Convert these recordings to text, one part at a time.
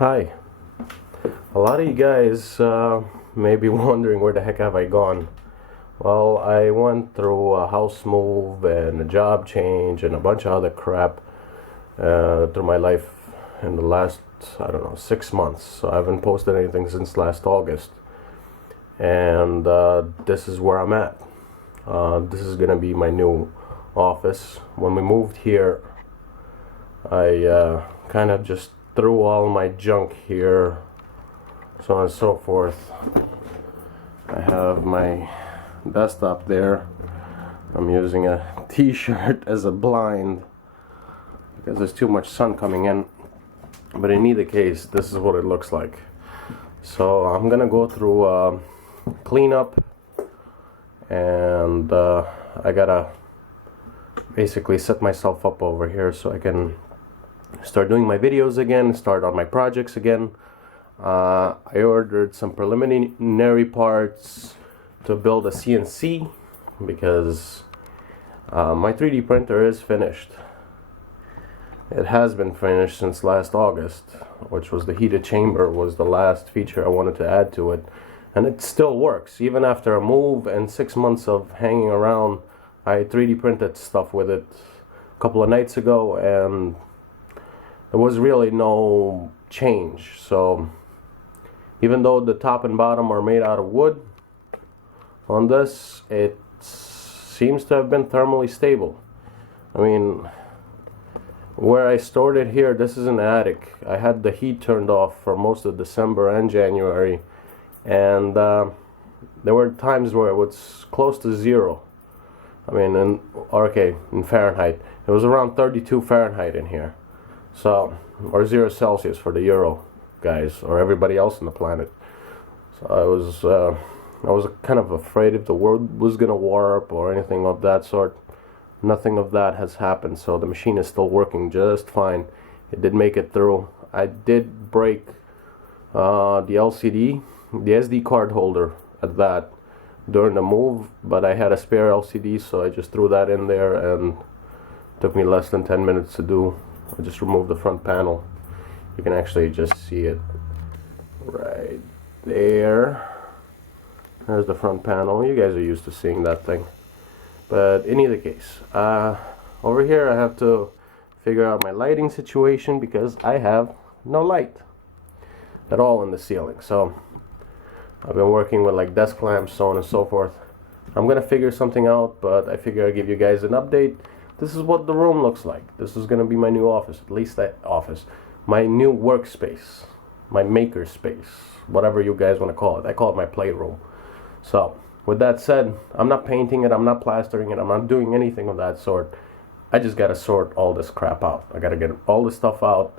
Hi. A lot of you guys may be wondering where the heck have I gone. Well, I went through a house move and a job change and a bunch of other crap through my life in the last, I don't know, 6 months. So I haven't posted anything since last August. And this is where I'm at. This is gonna be my new office. When we moved here, I kind of just threw all my junk here, so on and so forth. I have my desktop there. I'm using a t-shirt as a blind because there's too much sun coming in, but in either case, this is what it looks like. So I'm gonna go through cleanup, and I gotta basically set myself up over here so I can start doing my videos again, start on my projects again. I ordered some preliminary parts to build a CNC because my 3D printer is finished. It has been finished since last August, which was the heated chamber was the last feature I wanted to add to it, and it still works even after a move and 6 months of hanging around. I 3D printed stuff with it a couple of nights ago and there was really no change. So even though the top and bottom are made out of wood, on this it seems to have been thermally stable. I mean, where I stored it here, this is an attic. I had the heat turned off for most of December and January, and there were times where it was close to zero. I mean, in Fahrenheit, it was around 32 Fahrenheit in here. So, or 0 Celsius for the Euro guys, or everybody else on the planet. So I was kind of afraid if the world was gonna warp or anything of that sort. Nothing of that has happened, so the machine is still working just fine. It did make it through. I did break the LCD, the SD card holder at that during the move, but I had a spare LCD, so I just threw that in there and it took me less than 10 minutes to do. I just removed the front panel. You can actually just see it right there. There's the front panel. You guys are used to seeing that thing. But in either case, over here I have to figure out my lighting situation because I have no light at all in the ceiling. So I've been working with like desk lamps, so on and so forth. I'm gonna figure something out, but I figure I'll give you guys an update. This is what the room looks like. This is gonna be my new office, at least that office. My new workspace, my maker space, whatever you guys wanna call it. I call it my playroom. So, with that said, I'm not painting it, I'm not plastering it, I'm not doing anything of that sort. I just gotta sort all this crap out. I gotta get all this stuff out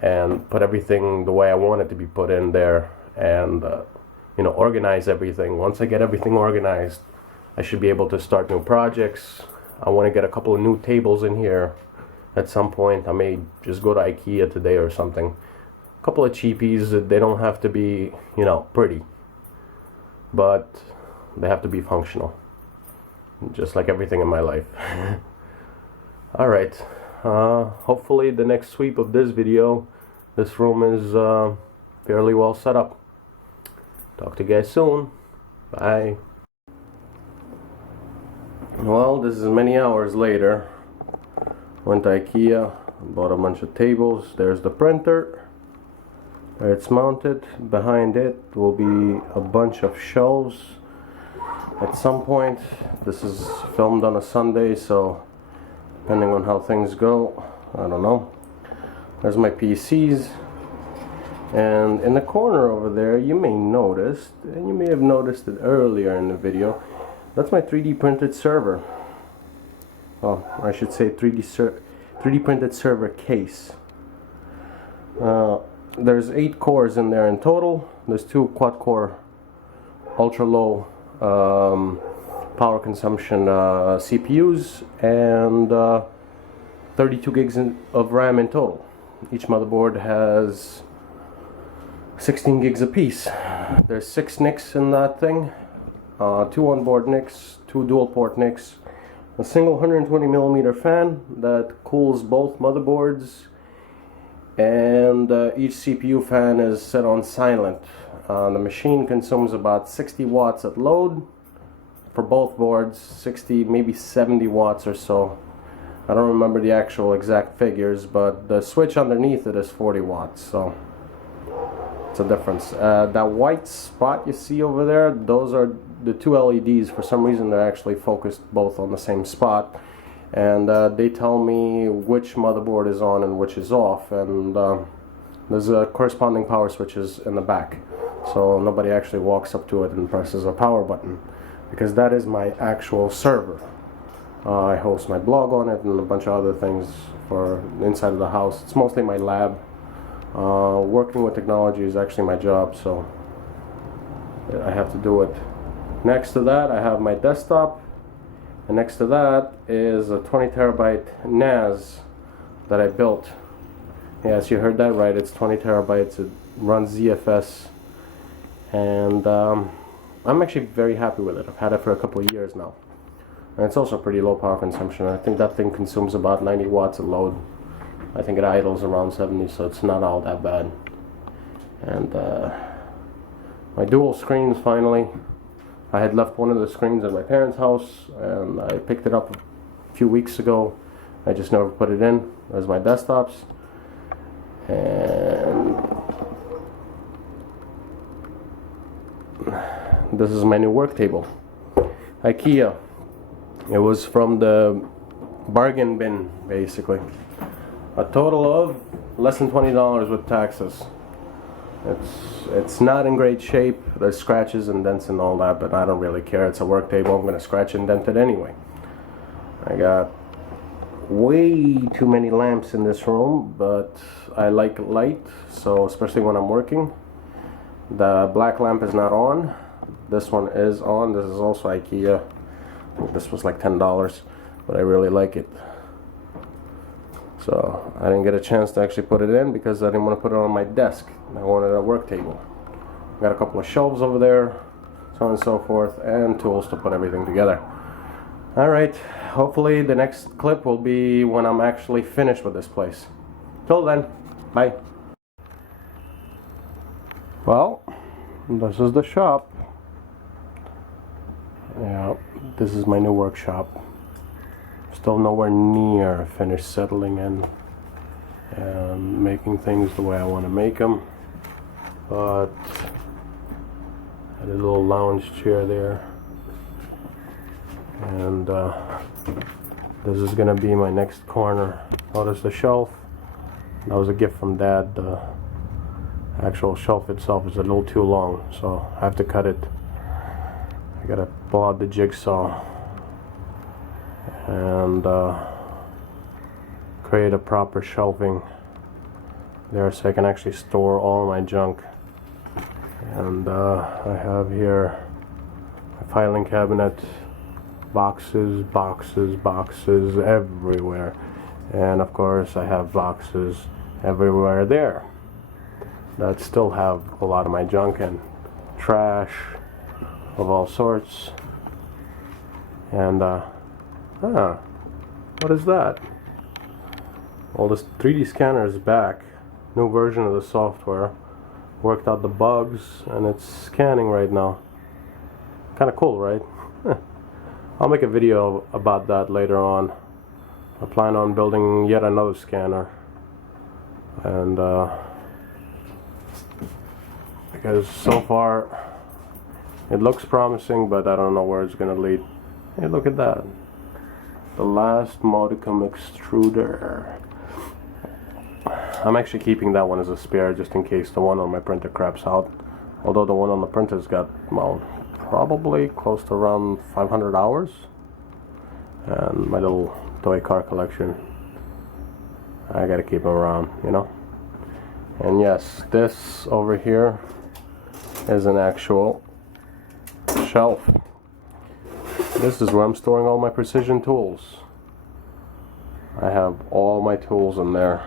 and put everything the way I want it to be put in there, and organize everything. Once I get everything organized, I should be able to start new projects. I want to get a couple of new tables in here at some point. I may just go to IKEA today or something. A couple of cheapies. They don't have to be, pretty, but they have to be functional, just like everything in my life. Alright, hopefully the next sweep of this video, this room is fairly well set up. Talk to you guys soon. Bye. Well, this is many hours later. Went to IKEA, bought a bunch of tables. There's the printer, where it's mounted. Behind it will be a bunch of shelves at some point. This is filmed on a Sunday, so depending on how things go, I don't know. There's my PCs, and in the corner over there you may notice, and you may have noticed it earlier in the video, that's my 3D printed server. Well, I should say 3D printed server case. There's 8 cores in there in total. There's 2 quad-core ultra low power consumption CPUs and 32 gigs of RAM in total. Each motherboard has 16 gigs apiece. There's 6 NICs in that thing. 2 onboard NICs, 2 dual port NICs, a single 120mm fan that cools both motherboards, and each CPU fan is set on silent. The machine consumes about 60 watts at load for both boards, 60 maybe 70 watts or so. I don't remember the actual exact figures, but the switch underneath it is 40 watts, so it's a difference. That white spot you see over there, those are the two LEDs. For some reason they're actually focused both on the same spot, and they tell me which motherboard is on and which is off, and there's corresponding power switches in the back, so nobody actually walks up to it and presses a power button, because that is my actual server. I host my blog on it and a bunch of other things for inside of the house. It's mostly my lab. Working with technology is actually my job, so I have to do it. Next to that I have my desktop, and next to that is a 20 terabyte NAS that I built. Yes, you heard that right, it's 20 terabytes. It runs ZFS, and I'm actually very happy with it. I've had it for a couple of years now. And it's also pretty low power consumption. I think that thing consumes about 90 watts of load. I think it idles around 70, so it's not all that bad. And my dual screens, finally. I had left one of the screens at my parents' house, and I picked it up a few weeks ago. I just never put it in. There's my desktops. And this is my new work table. IKEA. It was from the bargain bin, basically. A total of less than $20 with taxes. It's not in great shape. There's scratches and dents and all that, but I don't really care. It's a work table. I'm going to scratch and dent it anyway. I got way too many lamps in this room, but I like light, so especially when I'm working. The black lamp is not on. This one is on. This is also IKEA. This was like $10, but I really like it. So I didn't get a chance to actually put it in because I didn't want to put it on my desk. I wanted a work table. Got a couple of shelves over there, so on and so forth, and tools to put everything together. Alright, hopefully the next clip will be when I'm actually finished with this place. Till then, bye. Well, this is the shop. Yeah, this is my new workshop. Still nowhere near finished settling in and making things the way I want to make them. But I had a little lounge chair there. And this is going to be my next corner. Notice the shelf. That was a gift from Dad. The actual shelf itself is a little too long, so I have to cut it. I gotta pull out the jigsaw and create a proper shelving there so I can actually store all my junk. And I have here a filing cabinet, boxes, boxes, boxes everywhere, and of course I have boxes everywhere there that still have a lot of my junk and trash of all sorts. And what is that? Well, this 3D scanner is back. New version of the software. Worked out the bugs and it's scanning right now. Kind of cool, right? I'll make a video about that later on. I plan on building yet another scanner, and because so far it looks promising, but I don't know where it's gonna lead. Hey, look at that. The last modicum extruder. I'm actually keeping that one as a spare just in case the one on my printer craps out. Although the one on the printer's got, well, probably close to around 500 hours. And my little toy car collection, I gotta keep them around, you know. And yes, this over here is an actual shelf. This is where I'm storing all my precision tools. I have all my tools in there.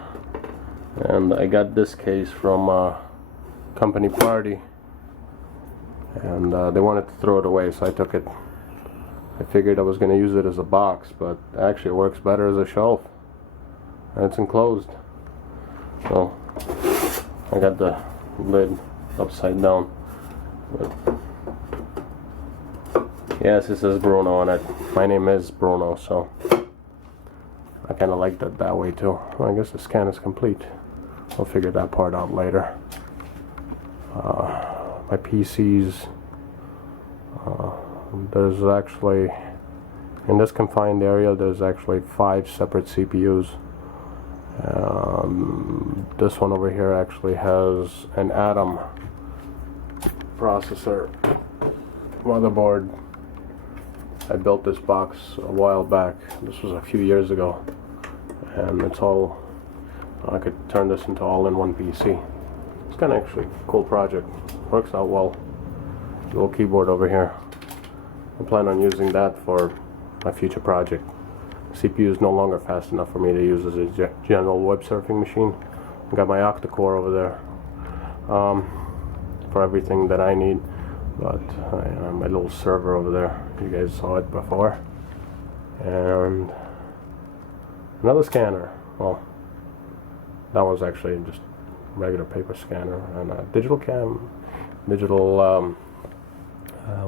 And I got this case from a company party, and they wanted to throw it away, so I took it. I figured I was going to use it as a box, but actually it works better as a shelf, and it's enclosed. So I got the lid upside down. But yes, it says Bruno on it. My name is Bruno, so I kind of like that way too. Well, I guess the scan is complete. I'll figure that part out later. My PCs. There's actually, in this confined area, there's actually 5 separate CPUs. This one over here actually has an Atom processor motherboard. I built this box a while back. This was a few years ago, and it's all, I could turn this into all-in-one PC. It's kind of actually a cool project. Works out well. Little keyboard over here. I plan on using that for my future project. CPU is no longer fast enough for me to use as a general web surfing machine. I got my octa-core over there for everything that I need, but my little server over there, you guys saw it before, and another scanner. Well, that was actually just regular paper scanner, and a digital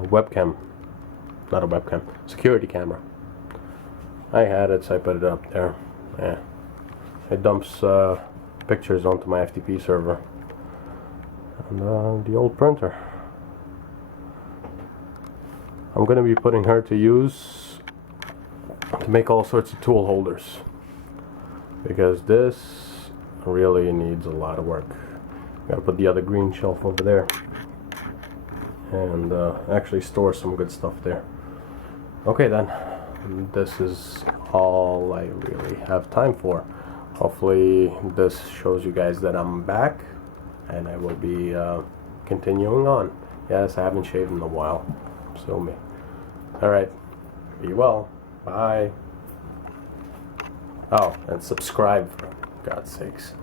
webcam, not a webcam, security camera. I had it, so I put it up there. Yeah, it dumps pictures onto my FTP server, and the old printer. I'm going to be putting her to use to make all sorts of tool holders, because this really needs a lot of work. Gotta put the other green shelf over there and actually store some good stuff there. Okay then, this is all I really have time for. Hopefully this shows you guys that I'm back, and I will be continuing on. Yes, I haven't shaved in a while. Still me. Alright, be well. Bye. Oh, and subscribe, for God's sakes.